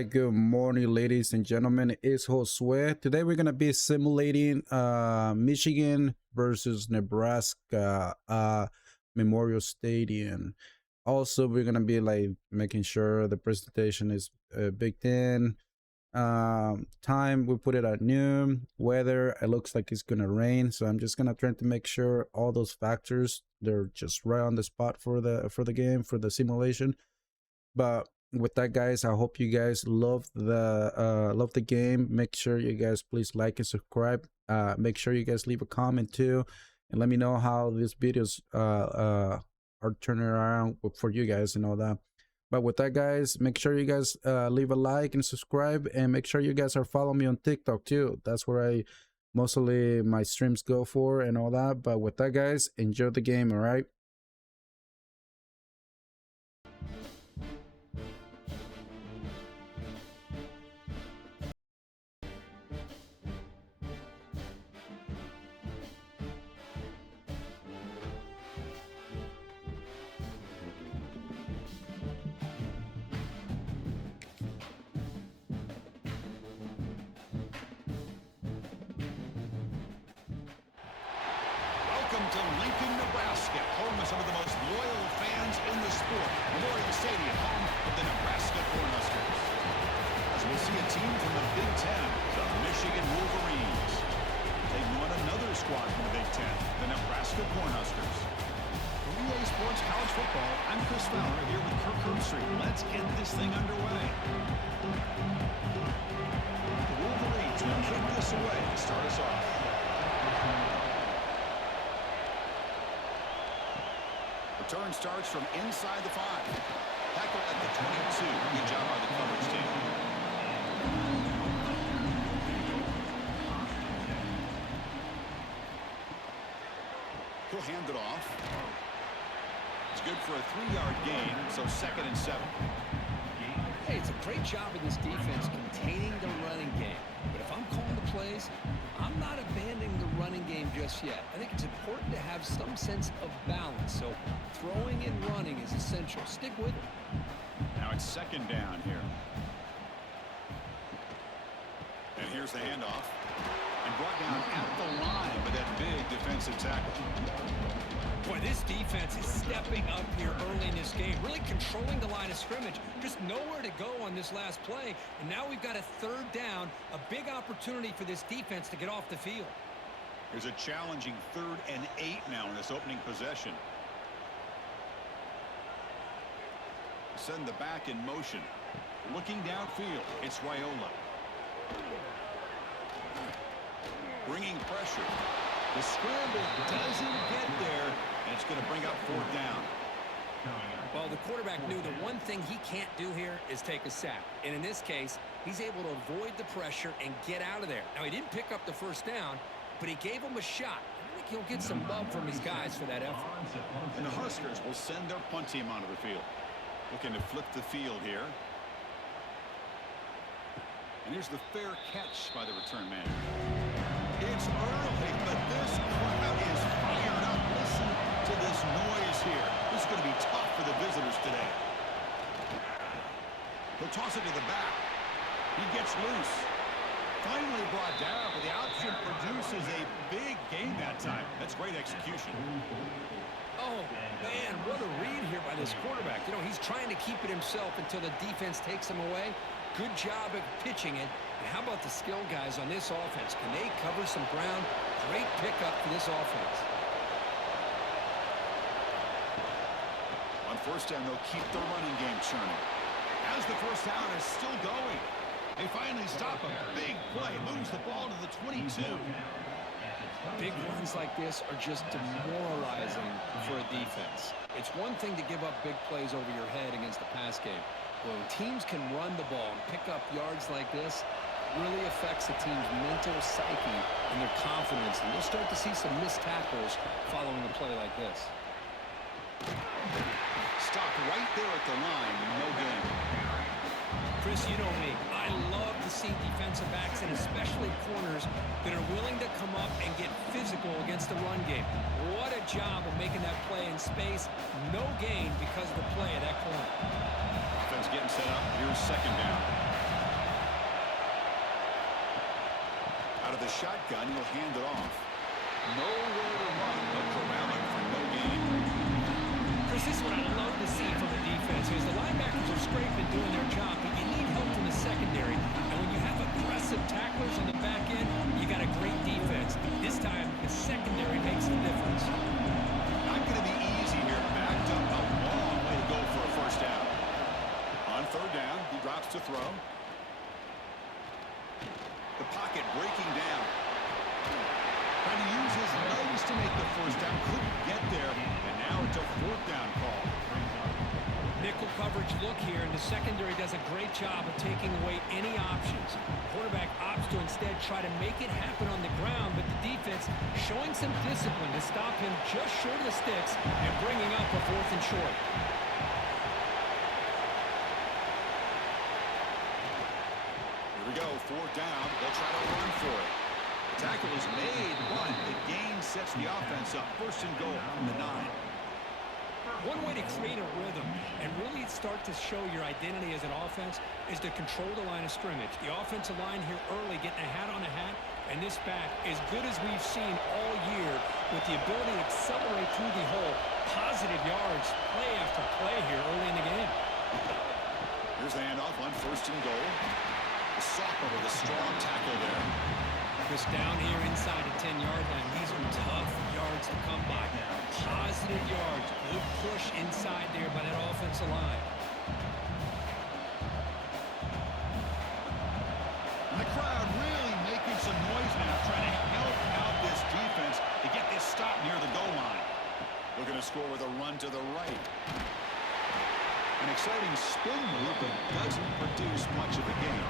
right, good morning, ladies and gentlemen. It's Josue. Today we're gonna be simulating Michigan versus Nebraska Memorial Stadium. Also, we're gonna be like making sure the presentation is Big Ten. Time we put it at noon. Weather, it looks like it's gonna rain, so I'm just gonna try to make sure all those factors they're just right on the spot for the game, for the simulation. But with that, guys, I hope you guys love the game. Make sure you guys please like and subscribe. Make sure you guys leave a comment too, and let me know how these videos are turning around for you guys and all that. But with that, guys, make sure you guys leave a like and subscribe, and make sure you guys are following me on TikTok too. That's where I mostly my streams go for and all that. But with that, guys, enjoy the game. All right. Welcome to Lincoln, Nebraska, home of some of the most loyal fans in the sport. Memorial Stadium, home of the Nebraska Cornhuskers. As we'll see a team from the Big Ten, the Michigan Wolverines. They've won another squad from the Big Ten, the Nebraska Cornhuskers. For EA Sports College Football, I'm Chris Fowler here with Kirk Herbstreit. Let's get this thing underway. The Wolverines will kick this away to start us off. Return starts from inside the 5. Tackle at the 22. Good job by the coverage team. He'll hand it off. It's good for a 3-yard gain, so 2nd and 7. Hey, it's a great job of this defense containing the running game. But if I'm calling the plays, I'm not abandoning the running game just yet. I think it's important to have some sense of balance. So throwing and running is essential. Stick with it. Now it's 2nd down here. And here's the handoff. And brought down at the line by that big defensive tackle. Boy, this defense is stepping up here early in this game, really controlling the line of scrimmage. Just nowhere to go on this last play. And now we've got a 3rd down, a big opportunity for this defense to get off the field. There's a challenging 3rd and 8 now in this opening possession. Send the back in motion. Looking downfield, it's Raiola. Bringing pressure. The scramble doesn't get there, and it's going to bring up 4th down. Well, the quarterback knew the one thing he can't do here is take a sack. And in this case, he's able to avoid the pressure and get out of there. Now, he didn't pick up the 1st down, but he gave him a shot. I think he'll get some love from his guys for that effort. And the Huskers will send their punt team onto the field. Looking to flip the field here. And here's the fair catch by the return man. It's early, but this crowd is fired up. Listen to this noise here. This is going to be tough for the visitors today. He'll toss it to the back. He gets loose. Finally brought down, but the option produces a big gain that time. That's great execution. Oh, man, what a read here by this quarterback. You know, he's trying to keep it himself until the defense takes him away. Good job of pitching it. And how about the skill guys on this offense? Can they cover some ground? Great pickup for this offense. On 1st down, they'll keep the running game churning. As the 1st down is still going. They finally stop a big play. Moves the ball to the 22. Big runs like this are just demoralizing for a defense. It's one thing to give up big plays over your head against the pass game. When teams can run the ball and pick up yards like this, it really affects the team's mental psyche and their confidence. And you'll start to see some missed tackles following a play like this. Stopped right there at the line. No gain. Chris, you know me. I love to see defensive backs and especially corners that are willing to come up and get physical against the run game. What a job of making that play in space. No gain because of the play of that corner. Offense getting set up. Here's 2nd down. with a shotgun, he'll hand it off. Nowhere to run, but corralling for no gain. Chris, this is what I love to see from the defense is the linebackers are scraping, doing their job, but you need help from the secondary. And when you have aggressive tacklers on the back end, you got a great defense. This time, the secondary makes the difference. Not going to be easy here. Backed up a long way to go for a first down. On third down, he drops to throw. The pocket breaking down. Trying to use his legs to make the first down. Couldn't get there. And now it's a fourth down call. Nickel coverage look here, and the secondary does a great job of taking away any options. Quarterback opts to instead try to make it happen on the ground, but the defense showing some discipline to stop him just short of the sticks and bringing up a fourth and short. Here we go, fourth down. They'll try to run for it. The tackle is made, but the gain sets the offense up. First and goal from the 9. One way to create a rhythm and really start to show your identity as an offense is to control the line of scrimmage. The offensive line here early getting a hat on a hat, and this back as good as we've seen all year with the ability to accelerate through the hole. Positive yards, play after play here early in the game. Here's the handoff on first and goal. The sophomore with a strong tackle there. Chris down here inside the 10-yard line. These are tough yards to come by. Positive yards. Good push inside there by that offensive line. And the crowd really making some noise now, trying to help out this defense to get this stop near the goal line. Looking to score with a run to the right. An exciting spin move, but doesn't produce much of a gain.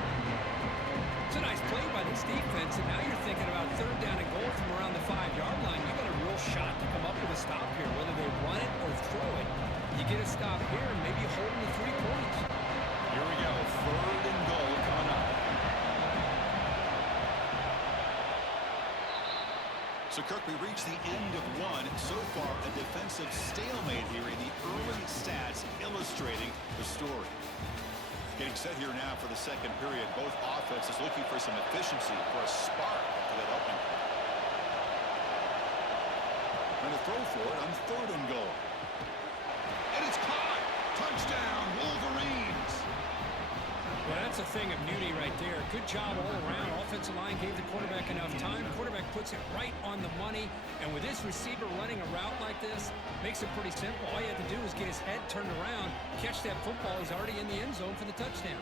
It's a nice play by this defense, and now you're thinking about third down and goal from around the 5-yard line. You got a real shot to come up with a stop here, whether they run it or throw it. You get a stop here and maybe hold them to 3 points. Here we go, third and goal coming up. So, Kirk, we reach the end of one. So far, a defensive stalemate here in the early stats illustrating the story. Getting set here now for the second period. Both offenses looking for some efficiency, for a spark to that opening. And a throw for it on third and goal. And it's caught! Touchdown, Wolverines! Well, that's a thing of beauty right there. Good job all around. Offensive line gave the quarterback enough time. Quarterback puts it right on the money. And with this receiver running a route like this, makes it pretty simple. All you have to do is get his head turned around, catch that football. He's already in the end zone for the touchdown.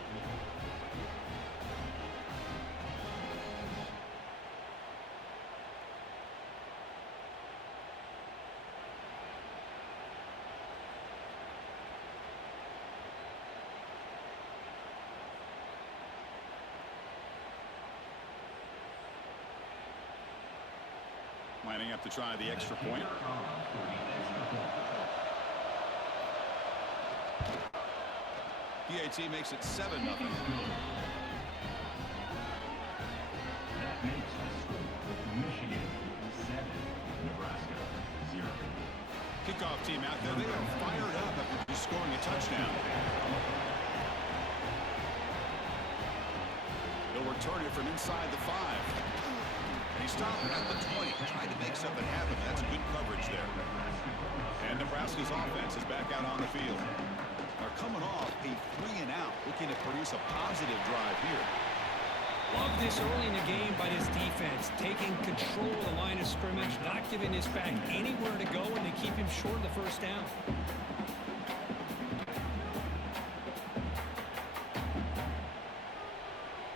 Lining up to try the extra point. PAT makes it 7-0. That makes the score Michigan 7, Nebraska 0. Kickoff team out there. They are fired up after just scoring a touchdown. They'll return it from inside the 5. He stopped at the 20, trying to make something happen. That's good coverage there. And Nebraska's offense is back out on the field. They're coming off a 3-and-out, looking to produce a positive drive here. Love this early in the game by this defense, taking control of the line of scrimmage, not giving this back anywhere to go, and to keep him short of the first down.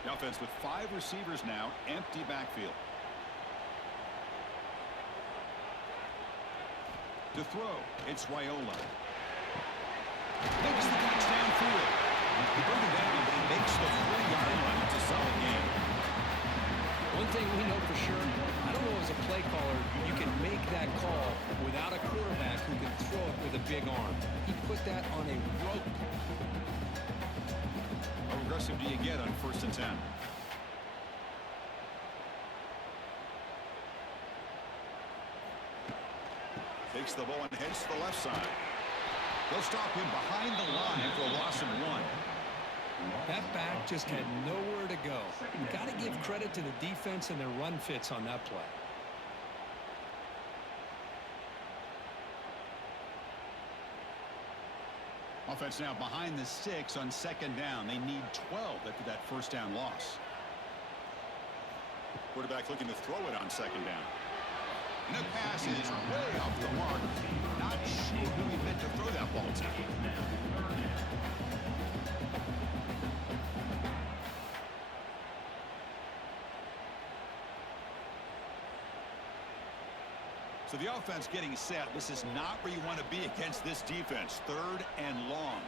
The offense with 5 receivers now, empty backfield. To throw, it's Raiola. Makes the catch downfield. He brings it down, but he makes the 3-yard line. It's a solid game. One thing we know for sure, I don't know as a play caller, you can make that call without a quarterback who can throw it with a big arm. He put that on a rope. How aggressive do you get on 1st and 10? Takes the ball and heads to the left side. They'll stop him behind the line for a loss of 1. That back just had nowhere to go. Got to give credit to the defense and their run fits on that play. Offense now behind the 6 on second down. They need 12 after that first down loss. Quarterback looking to throw it on second down. And the pass is way off the mark. Not sure who he meant to throw that ball to. So the offense getting set. This is not where you want to be against this defense. Third and long.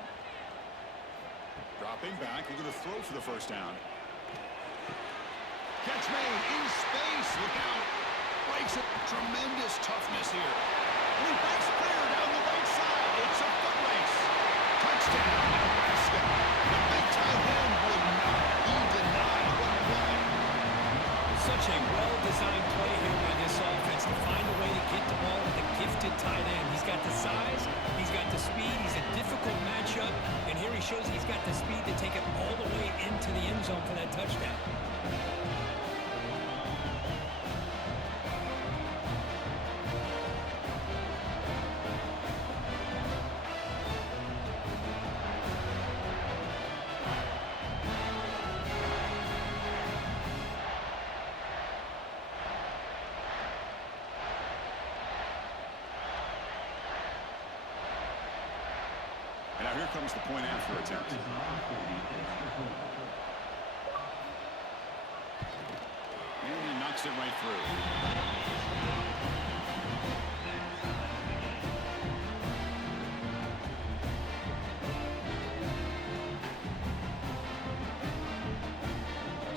Dropping back. We're going to throw for the first down. Catch made in space. Look out. Breaks it. Tremendous toughness here. And he breaks clear down the right side. It's a foot race. Touchdown, Nebraska. The big tight end will not be denied. What a play. Such a well-designed play here by this offense to find a way to get the ball with a gifted tight end. He's got the size, he's got the speed, he's a difficult matchup, and here he shows he's got the speed to take it all the way into the end zone for that touchdown. Now here comes the point after attempt. And he knocks it right through.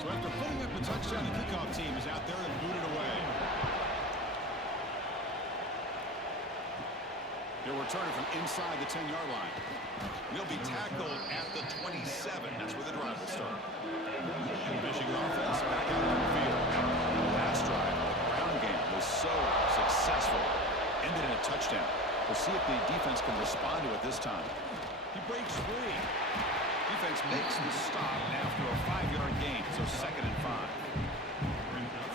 So after putting up the touchdown, the kickoff team is out there and booted away. They'll return from inside the 10-yard line. He'll be tackled at the 27. That's where the drive will start. Michigan offense back out on the field. The last drive, the ground game was so successful. Ended in a touchdown. We'll see if the defense can respond to it this time. He breaks free. Defense makes the stop after a 5-yard gain, so 2nd and 5.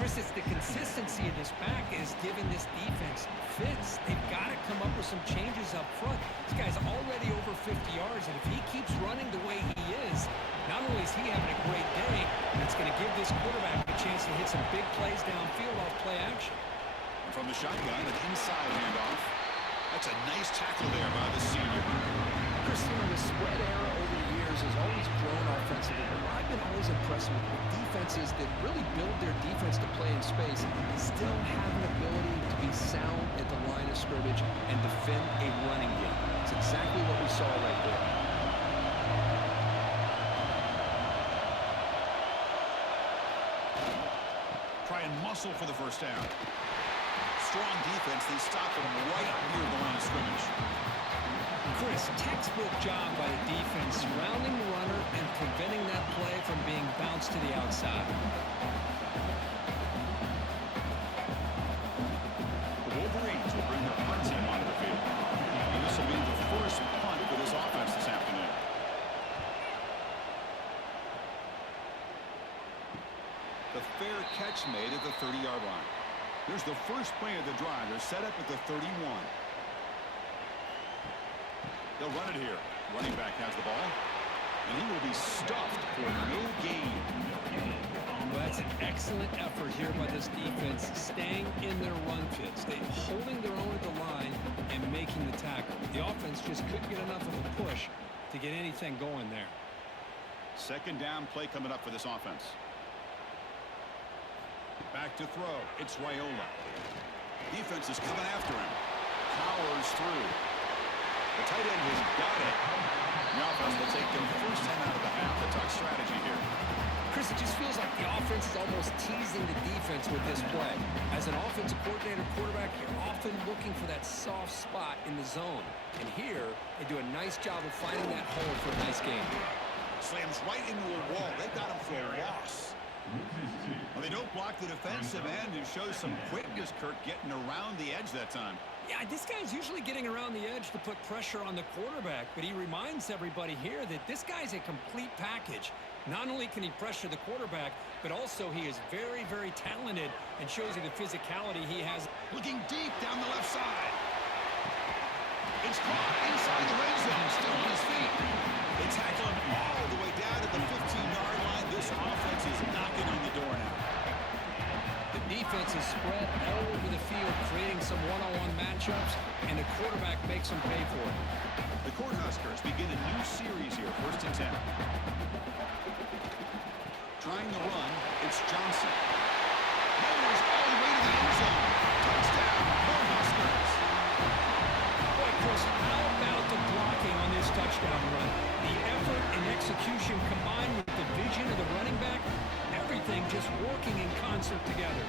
Chris, it's the consistency of this back is giving this defense fits. They've got to come up with some changes up front. This guy's already over 50 yards, and if he keeps running the way he is, not only is he having a great day, it's going to give this quarterback a chance to hit some big plays downfield off play action. And from the shotgun, an inside handoff. That's a nice tackle there by the senior. Chris, the spread era over the years has always grown offensively, but I've been always impressed with defenses that really build their defense to play in space, still have an ability to be sound at the line of scrimmage and defend a running game. It's exactly what we saw right there. Try and muscle for the first down. Strong defense. They stop him right near the line of scrimmage. Chris, textbook job by the defense, surrounding the runner and preventing that play from being bounced to the outside. The Wolverines will bring their punt team onto the field. And this will be the first punt for this offense this afternoon. The fair catch made at the 30-yard line. Here's the first play of the drive. They're set up at the 31. They'll run it here. Running back has the ball. And he will be stuffed for no gain. Well, that's an excellent effort here by this defense, staying in their run fits. They're holding their own at the line and making the tackle. The offense just couldn't get enough of a push to get anything going there. Second down play coming up for this offense. Back to throw. It's Raiola. Defense is coming after him. Powers through. The tight end has got it. The offense will take their first 10 out of the half. The talk strategy here. Chris, it just feels like the offense is almost teasing the defense with this play. As an offensive coordinator, quarterback, you're often looking for that soft spot in the zone. And here, they do a nice job of finding that hole for a nice game. Slams right into a wall. They got him for a loss. Well, they don't block the defensive end, who shows some quickness, Kirk, getting around the edge that time. Yeah, this guy's usually getting around the edge to put pressure on the quarterback, but he reminds everybody here that this guy's a complete package. Not only can he pressure the quarterback, but also he is very, very talented and shows you the physicality he has. Looking deep down the left side. It's caught inside the red zone, still on his feet. They tackle him all the way down to the 15-yard line. This offense is knocking on the door now. The defense is spread all over the field, creating some one-on-one matchups, and the quarterback makes them pay for it. The Cornhuskers begin a new series here, 1st and 10. Trying to run, it's Johnson. Mowers all the way to the end zone. Touchdown, Cornhuskers. Boy, Chris, how about the blocking on this touchdown run? The effort and execution combined with the vision of the running back, everything just working in concert together.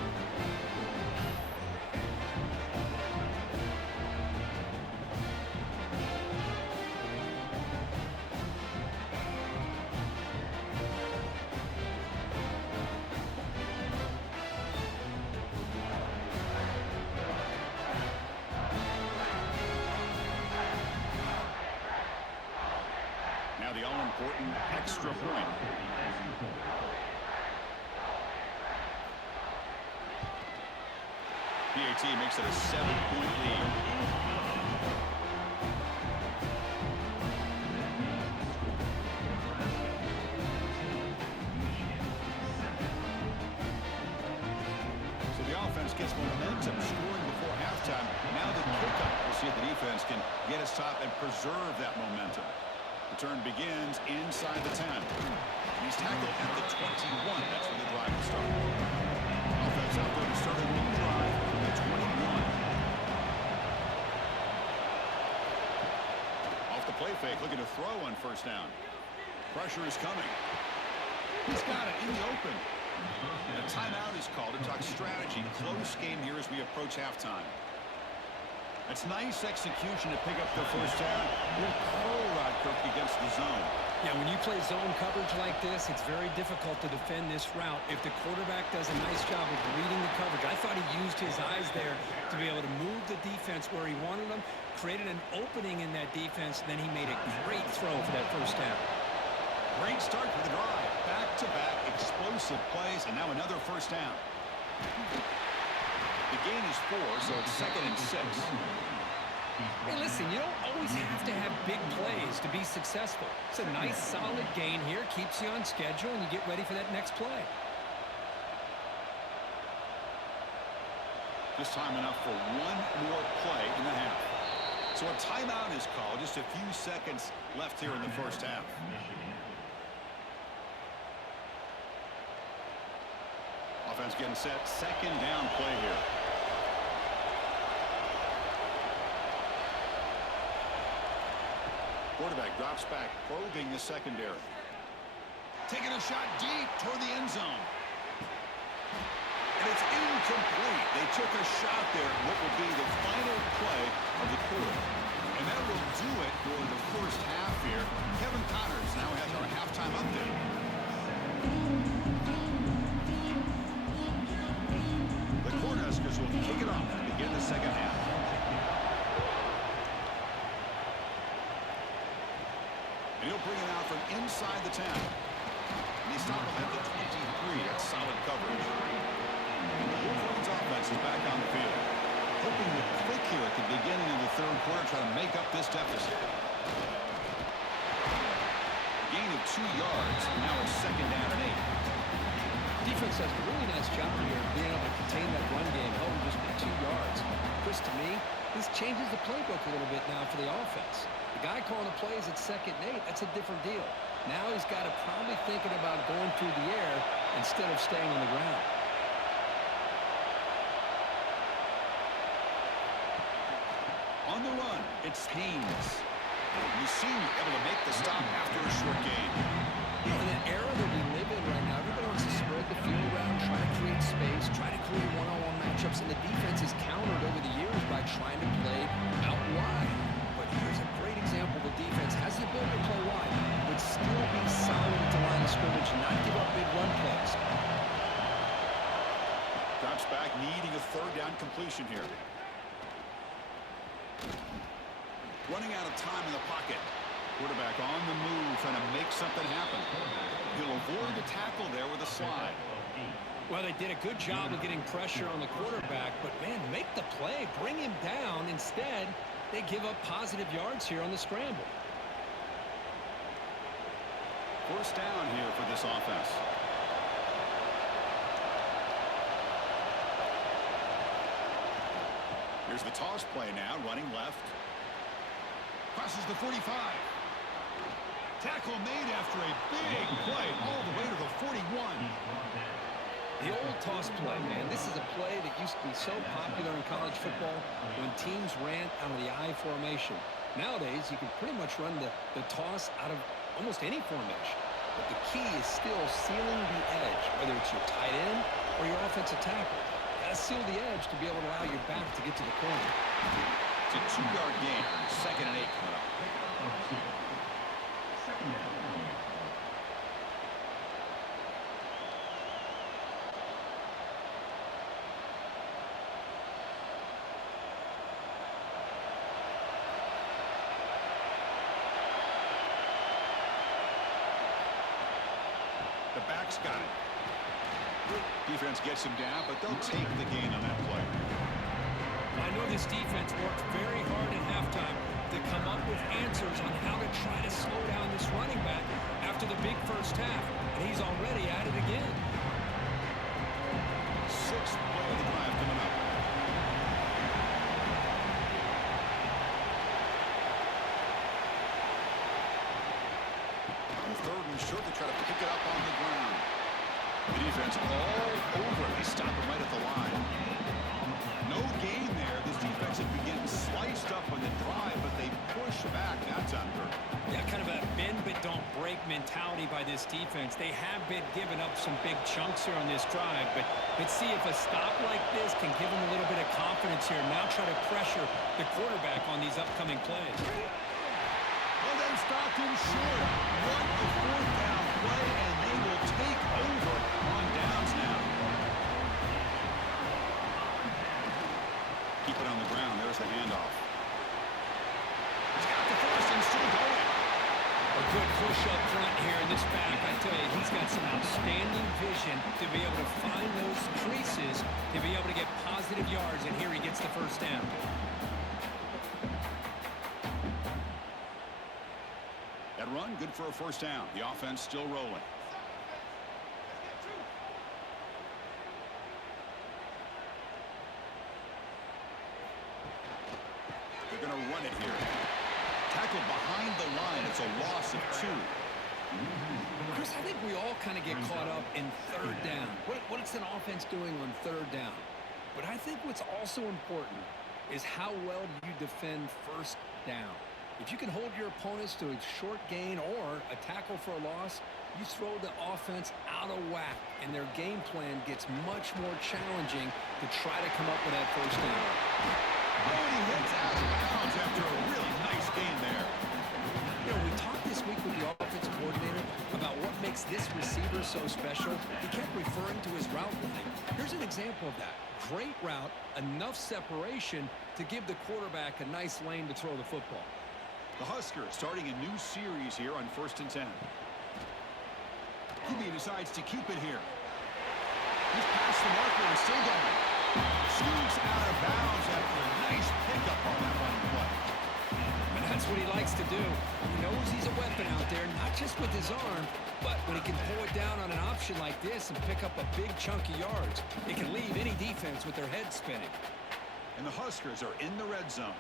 Now the all-important extra point. PAT makes it a 7-point lead. So the offense gets momentum, scoring before halftime. Now the kickoff. We'll see if the defense can get a stop and preserve that momentum. Return begins inside the 10. He's tackled at the 21. That's where the drive will start. Offense out there to start a new drive from the 21. Off the play fake, looking to throw on 1st down. Pressure is coming. He's got it in the open. And a timeout is called to talk strategy. Close game here as we approach halftime. That's nice execution to pick up the 1st down. Real cold rod, Kirk, against the zone. Yeah, when you play zone coverage like this, it's very difficult to defend this route if the quarterback does a nice job of reading the coverage. I thought he used his eyes there to be able to move the defense where he wanted them, created an opening in that defense, and then he made a great throw for that 1st down. Great start for the drive. Back-to-back explosive plays, and now another 1st down. The gain is 4, so it's 2nd and 6. Hey, listen, you don't always have to have big plays to be successful. It's a nice, solid gain here, keeps you on schedule, and you get ready for that next play. This time enough for one more play in the half. So a timeout is called. Just a few seconds left here in the 1st half. Offense getting set. 2nd down play here. Quarterback drops back, probing the secondary. Taking a shot deep toward the end zone. And it's incomplete. They took a shot there at what will be the final play of the quarter. And that will do it for the 1st half here. Kevin Connors now has our halftime update. The Cornhuskers will kick it off to begin the 2nd half. And he'll bring it out from inside the 10. And he stopped him at the 23. That's solid coverage. And the Wolverines offense is back on the field. Hoping to click here at the beginning of the 3rd quarter, try to make up this deficit. Gain of 2 yards. Now it's 2nd down and 8. Defense does a really nice job here of being able to contain that run game, held just by 2 yards. Chris, to me, this changes the playbook a little bit now for the offense. The guy calling the plays at 2nd and 8, that's a different deal. Now he's got to probably thinking about going through the air instead of staying on the ground. On the run, it's Haynes. You see him able to make the stop after a short gain. In an era that we live in right now, everybody wants to spread the field around, try to create space, try to create one-on-one matchups, and the defense is countered over the years by trying to play out wide. But here's a great example. The defense has the ability to play wide, but still be solid at the line of scrimmage and not give up big run plays. formation here. Running out of time in the pocket. Quarterback on the move, trying to make something happen. He'll avoid the tackle there with a slide. Well, they did a good job of getting pressure on the quarterback, but, man, make the play. Bring him down. Instead, they give up positive yards here on the scramble. First down here for this offense. Here's the toss play now, running left. Crosses the 45. Tackle made after a big play all the way to the 41. The old toss play, man. This is a play that used to be so popular in college football when teams ran out of the I formation. Nowadays, you can pretty much run the toss out of almost any formation. But the key is still sealing the edge, whether it's your tight end or your offensive tackle. Got to seal the edge to be able to allow your back to get to the corner. It's a 2-yard gain. 2nd and 8 coming up. The back's got it. Defense gets him down, but they'll take the gain on that play. I know this defense worked very hard at halftime to come up with answers on how to try to slow down this running back after the big first half, and he's already at it again. 6th play of the drive coming up. On 3rd and short, they try to pick it up on the ground. The defense all over. They stop him right at the line. No gain there. This defense had been getting sliced up on the drive, but they push back. That's under. Yeah, kind of a bend but don't break mentality by this defense. They have been giving up some big chunks here on this drive, but let's see if a stop like this can give them a little bit of confidence here. Now try to pressure the quarterback on these upcoming plays. Well, they stopped him short. What a 4th down play, and they will take over on downs now. Keep it on the ground. There's the handoff. He's got the first and still going. A good push up front here in this back. I tell you, he's got some outstanding vision to be able to find those creases, to be able to get positive yards, and here he gets the first down. That run, good for a first down. The offense still rolling. They're going to run it here. Tackled behind the line. It's a loss of 2. Chris, I think we all kind of get caught up in 3rd down. What's an offense doing on 3rd down? But I think what's also important is how well you defend 1st down. If you can hold your opponents to a short gain or a tackle for a loss, you throw the offense out of whack, and their game plan gets much more challenging to try to come up with that first down. Oh, and he hits out of bounds after a really nice gain there. You know, we talked this week with the offensive coordinator about what makes this receiver so special. He kept referring to his route running. Here's an example of that. Great route, enough separation to give the quarterback a nice lane to throw the football. The Huskers starting a new series here on 1st and 10. QB decides to keep it here. He's past the marker and still going. Scoots out of bounds after a nice pickup on that running play. And that's what he likes to do. He knows he's a weapon out there, not just with his arm, but when he can pull it down on an option like this and pick up a big chunk of yards, it can leave any defense with their head spinning. And the Huskers are in the red zone.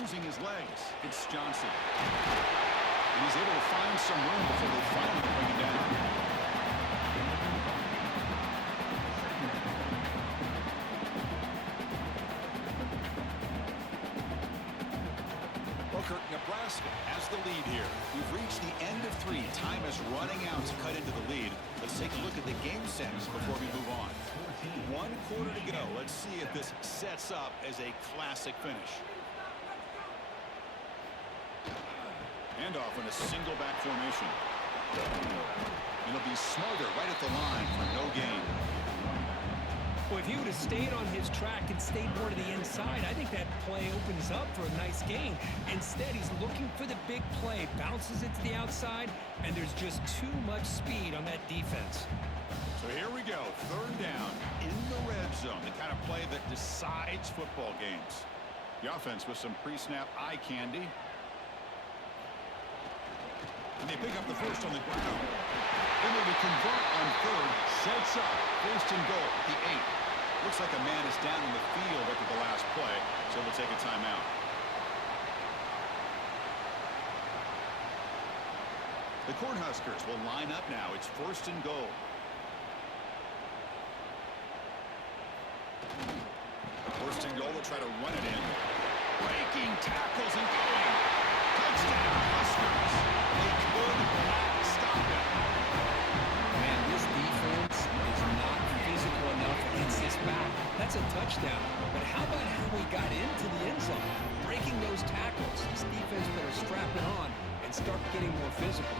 Using his legs, it's Johnson. And he's able to find some room before they finally bring him down. Booker, Nebraska has the lead here. We've reached the end of 3. Time is running out to cut into the lead. Let's take a look at the game settings before we move on. 1 quarter to go. Let's see if this sets up as a classic finish. Handoff in a single back formation. It'll be smothered right at the line for no gain. Well, if he would have stayed on his track and stayed more to the inside, I think that play opens up for a nice gain. Instead, he's looking for the big play, bounces it to the outside, and there's just too much speed on that defense. So here we go, third down in the red zone, the kind of play that decides football games. The offense with some pre-snap eye candy. And they pick up the first on the ground. Able to convert on third, sets up, first and goal, the 8. Looks like a man is down in the field after the last play, so we'll take a timeout. The Cornhuskers will line up now. It's first and goal. First and goal, they'll try to run it in. Breaking tackles and going. Touchdown, Huskers. They could not stop it. Man, this defense is not physical enough against this back. That's a touchdown. But how about how we got into the end zone? Breaking those tackles. This defense better strap it on and start getting more physical.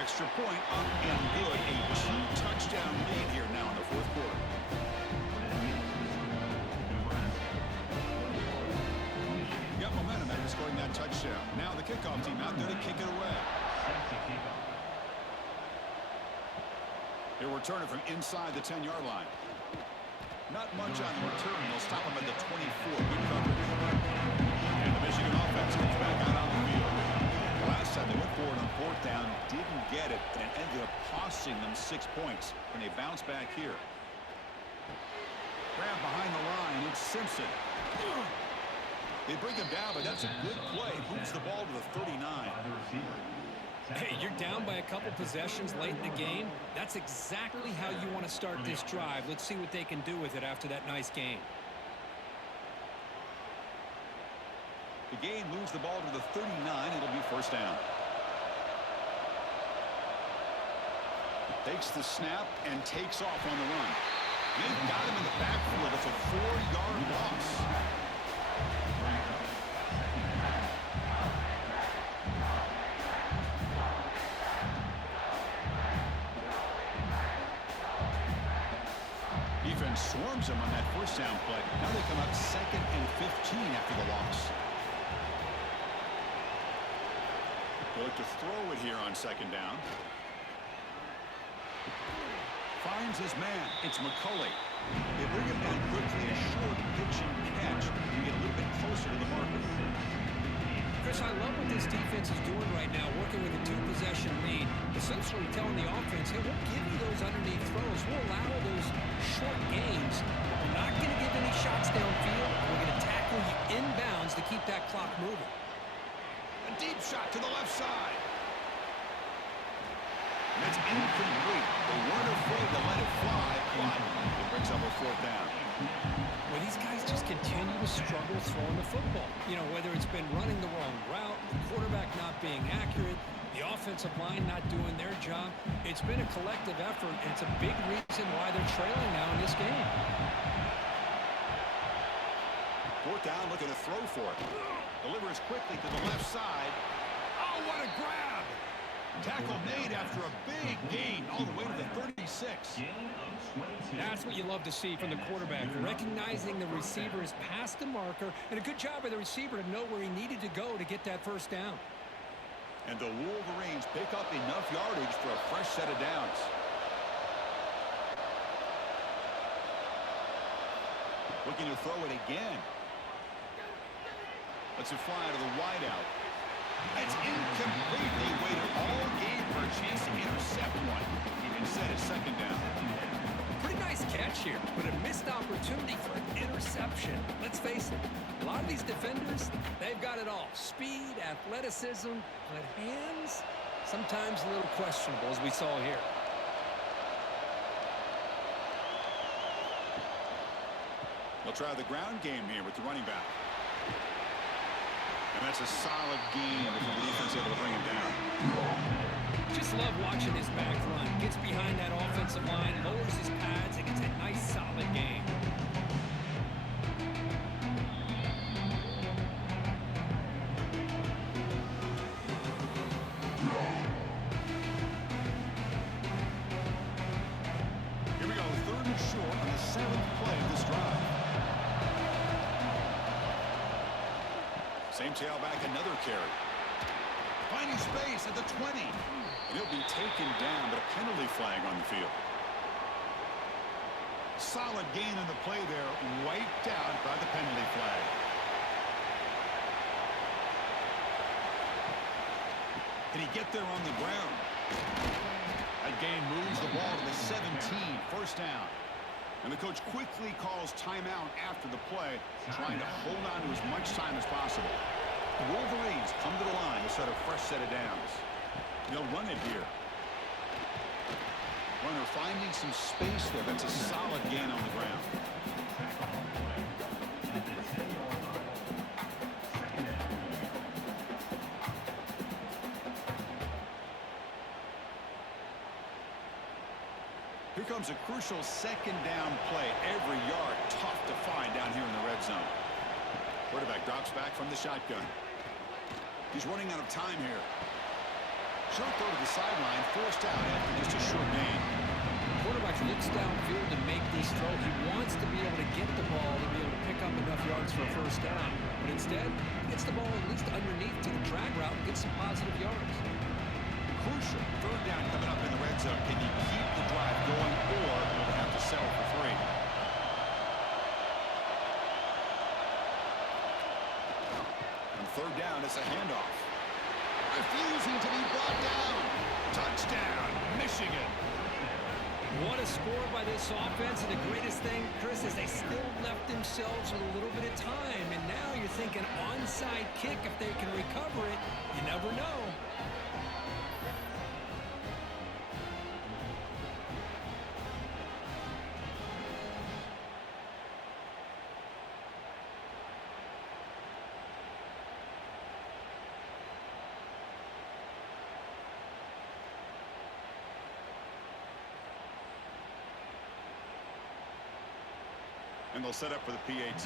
Extra point up and good. A 2-touchdown lead here now in the fourth quarter. Got momentum after scoring that touchdown. Now the kickoff team out there to kick it away. He'll return it from inside the 10-yard line. Not much on the return. They'll stop him at the 24. Good coverage. And the Michigan offense comes back out on the field. Last time they went forward on fourth down, didn't get it, and it ended up costing them 6 points when they bounce back here. Grab behind the line, it's Simpson. They bring him down, but that's a good play. Moves the ball to the 39. Hey, you're down by a couple possessions late in the game. That's exactly how you want to start this drive. Let's see what they can do with it after that nice game. The game moves the ball to the 39. It'll be first down. Takes the snap and takes off on the run. They've got him in the backfield. It's a 4-yard loss. Defense swarms him on that first down play. Now they come up 2nd and 15 after the loss. They look to throw it here on second down. Finds his man. It's McCulley. They bring him down quickly. A short pitch and catch. You get a little bit closer to the marker. Chris, I love what this defense is doing right now, working with a 2-possession lead, essentially telling the offense, hey, we'll give you those underneath throws. We'll allow those short gains. But we're not going to give any shots downfield. We're going to tackle you inbounds to keep that clock moving. A deep shot to the left side. That's incomplete. They weren't afraid to let it fly, but it brings up a fourth down. Well, these guys just continue to struggle throwing the football. You know, whether it's been running the wrong route, the quarterback not being accurate, the offensive line not doing their job. It's been a collective effort, and it's a big reason why they're trailing now in this game. Fourth down, looking to throw for it. Delivers quickly to the left side. Oh, what a grab! Tackle made after a big gain all the way to the 36. That's what you love to see from the quarterback, recognizing the receiver is past the marker, and a good job by the receiver to know where he needed to go to get that first down. And the Wolverines pick up enough yardage for a fresh set of downs. Looking to throw it again. Lets it fly to the wideout. It's incomplete. They waited all game for a chance to intercept one. Even set it second down. Pretty nice catch here, but a missed opportunity for an interception. Let's face it, a lot of these defenders, they've got it all. Speed, athleticism, but hands, sometimes a little questionable, as we saw here. They'll try the ground game here with the running back. And That's a solid gain before the defense able to bring him down. Just love watching his back run. Gets behind that offensive line, lowers his pads, and gets a nice solid gain. Here we go, 3rd and short on the 7th play of this drive. Same tailback, another carry. Finding space at the 20. And he'll be taken down, but a penalty flag on the field. Solid gain in the play there, wiped out by the penalty flag. Can he get there on the ground? That gain moves the ball to the 17, 1st down. And the coach quickly calls timeout after the play, trying to hold on to as much time as possible. The Wolverines come to the line to set a fresh set of downs. They'll run it here. Runner finding some space there. That's a solid gain on the ground. Here comes a crucial 2nd down play. Every yard tough to find down here in the red zone. Quarterback drops back from the shotgun. He's running out of time here. Short throw to the sideline, forced out after just a short gain. Quarterback looks downfield to make this throw. He wants to be able to get the ball to be able to pick up enough yards for a 1st down. But instead, gets the ball at least underneath to the drag route and gets some positive yards. Crucial 3rd down coming up in the red zone. Can he keep the drive going, or will they have to settle for 3? On 3rd down, it's a handoff. Refusing to be brought down. Touchdown, Michigan. What a score by this offense, and the greatest thing, Chris, is they still left themselves with a little bit of time, and now you're thinking onside kick if they can recover it. You never know. And they'll set up for the PAT.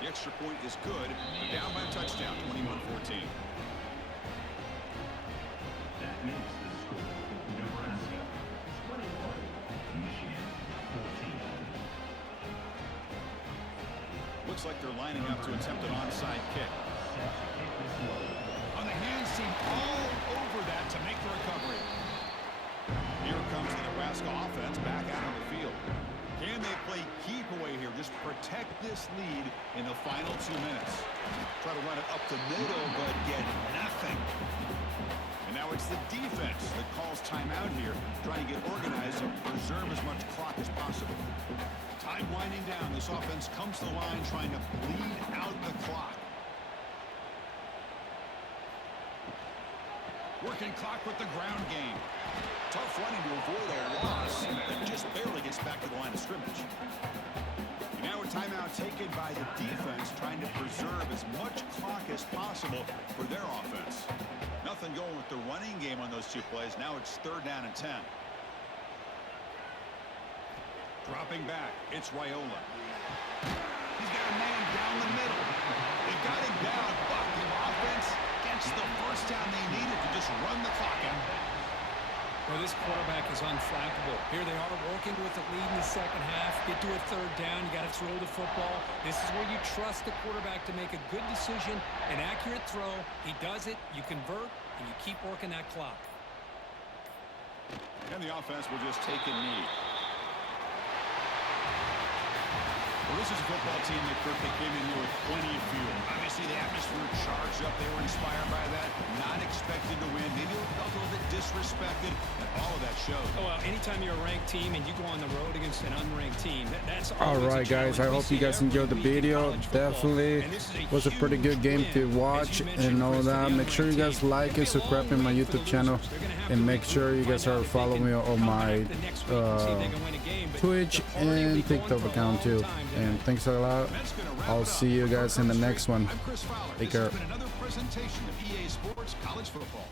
The extra point is good. They're down by a touchdown, 21-14. That makes the score Nebraska 21, Michigan 14. Looks like they're lining up to attempt an onside kick. On the hands team, all over that to make the recovery. Here comes the Nebraska offense back out on the field. Can they play keep away here? Just protect this lead in the final 2 minutes. Try to run it up the middle, but get nothing. And now it's the defense that calls timeout here, trying to get organized and preserve as much clock as possible. Time winding down. This offense comes to the line trying to bleed out the clock. Working clock with the ground game. Tough running to avoid a loss that just barely gets back to the line of scrimmage. And now a timeout taken by the defense, trying to preserve as much clock as possible for their offense. Nothing going with the running game on those 2 plays. Now it's 3rd down and 10. Dropping back, it's Raiola. He's got a man down the middle. They got him down, but the offense gets the 1st down they needed to just run the clock out. Well, this quarterback is unflappable. Here they are working with the lead in the 2nd half. Get to a 3rd down. You got to throw the football. This is where you trust the quarterback to make a good decision, an accurate throw. He does it, you convert, and you keep working that clock. And the offense will just take a knee. Well, this is a football team that came in here with plenty of fuel. Obviously, the atmosphere charged up. They were inspired by that. Not expected to win. Maybe felt a little bit disrespected, and all of that showed. Oh, well, anytime you're a ranked team and you go on the road against an unranked team, that's all right, guys. I hope you guys enjoyed the video. Definitely was a pretty good game to watch and all that. Make sure you guys like and subscribe to my YouTube channel, and make sure you guys are following me on my Twitch and TikTok account too. And thanks a lot. I'll see you guys in the next one. Take care. Another presentation of EA Sports College Football.